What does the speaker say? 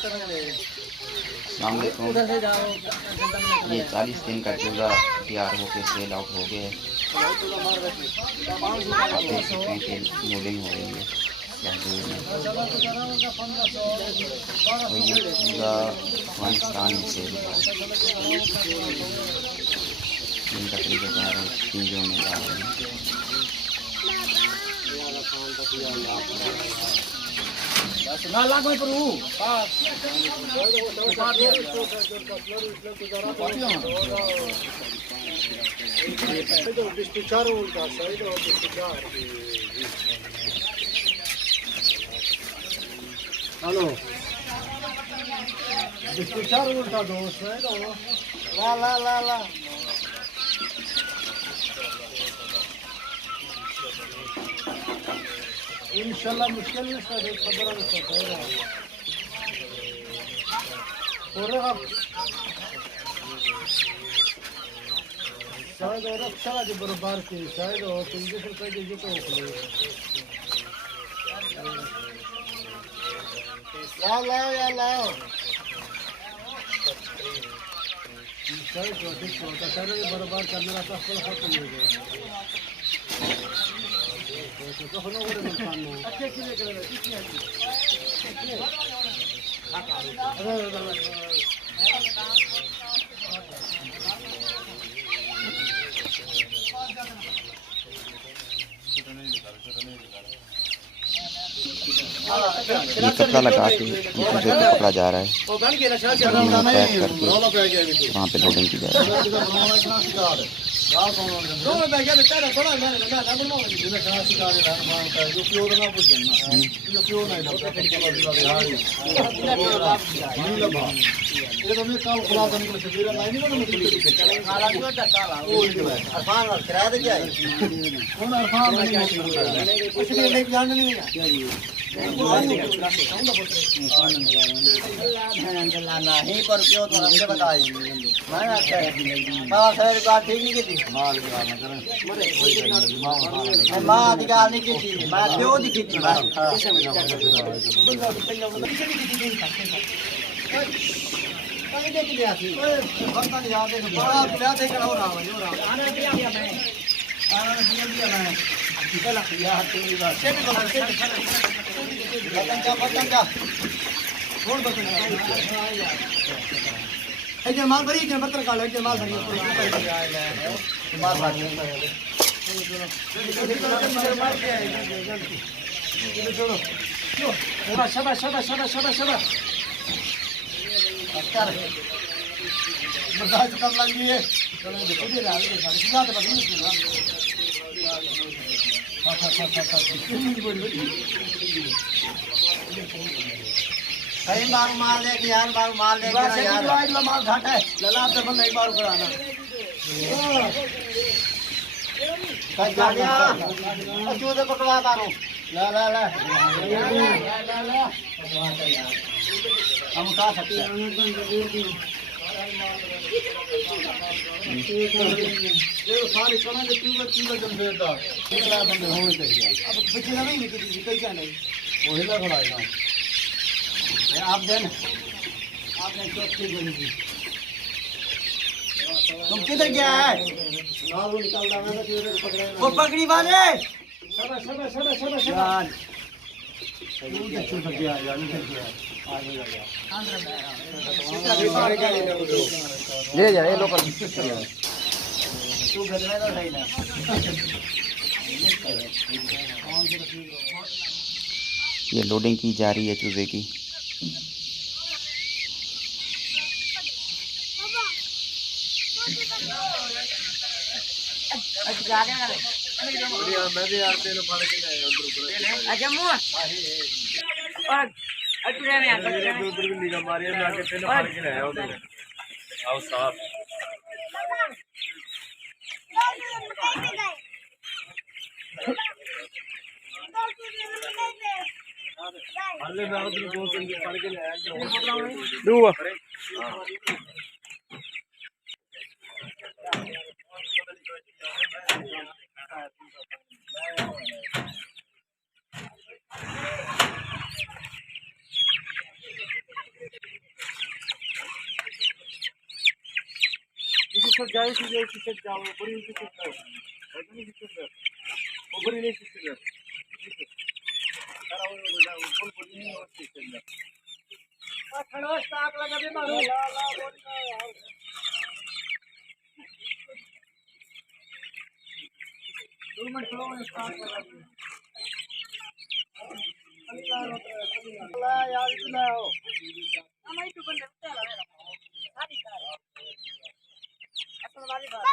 अस्सलाम वालेकुम। ये 40 दिन का चूल्हा तैयार होकर सेल आउट हो गया है। आप देख सकते हैं कि लोडिंग हो रही है शहदूर में। और ये चूल्हा अफगानिस्तान में सेल हुआ है। तीन तकरीबन 3 में जा रहे हैं। ना लाग में परू हेलो चार उल्टा दोस्त है तो ला ला ला ला इंशाल्लाह मुश्किल नहीं सर खबर नहीं होगा और अब शायद और अच्छा जो बराबर की शायद और 50 रुपए की जो तो ला शायद छोटा सारे बराबर करने का सब खत्म हो गया तो होना वो नुकसान नहीं अच्छे किले कर ये कपड़ा लगा के जो कपड़ा जा रहा है पैक करके वहाँ पे लोडिंग की जा रही है। नहीं पर क्यों तो हमसे बताई बाबा साहब बात ठीक नहीं की माँ अधिकार नहीं की थी मैं क्यों दिखी थी माल भरी पत्र काल माल भरी शबा शबा शबा शबा शबा बर्दाश्त कर लेंगे कई बार माल लेके यार बार माल लेके यार माल घाट है लला से बंद एक बार कराना चूदे पकड़ा तारो ला ला ला हम खा सकते हैं सारी कना के ट्यूबर जम देता दूसरा बंदे होने चाहिए अब बच्चे नहीं निकली कई क्या नहीं वो हिला खड़ा है आप देन आपने चौथी बनी तुम किधर गया है नाल निकाल दाना तो तेरे पकड़े वो पकड़ी वाले सब यार ये छूट गया यार निकल गया आगे गया ले जा ये लोकल तू घर में तो सही ना ये लोडिंग की जा रही है चूजे की। सर जाए कि जाए किसे जाओ बड़ी किसे जाओ नहीं किसे जाओ वो बड़ी नहीं किसे जाओ सारा वो फुल बड़ी नहीं हो किसे जाओ आ खड़ा स्टाक लगा दे मारो ला ला बोल दो मिनट खड़ो स्टाक लगा दे अल्लाह यार इतना हो हम आई तो बंदे उठा ला सारी कार असल वाली बात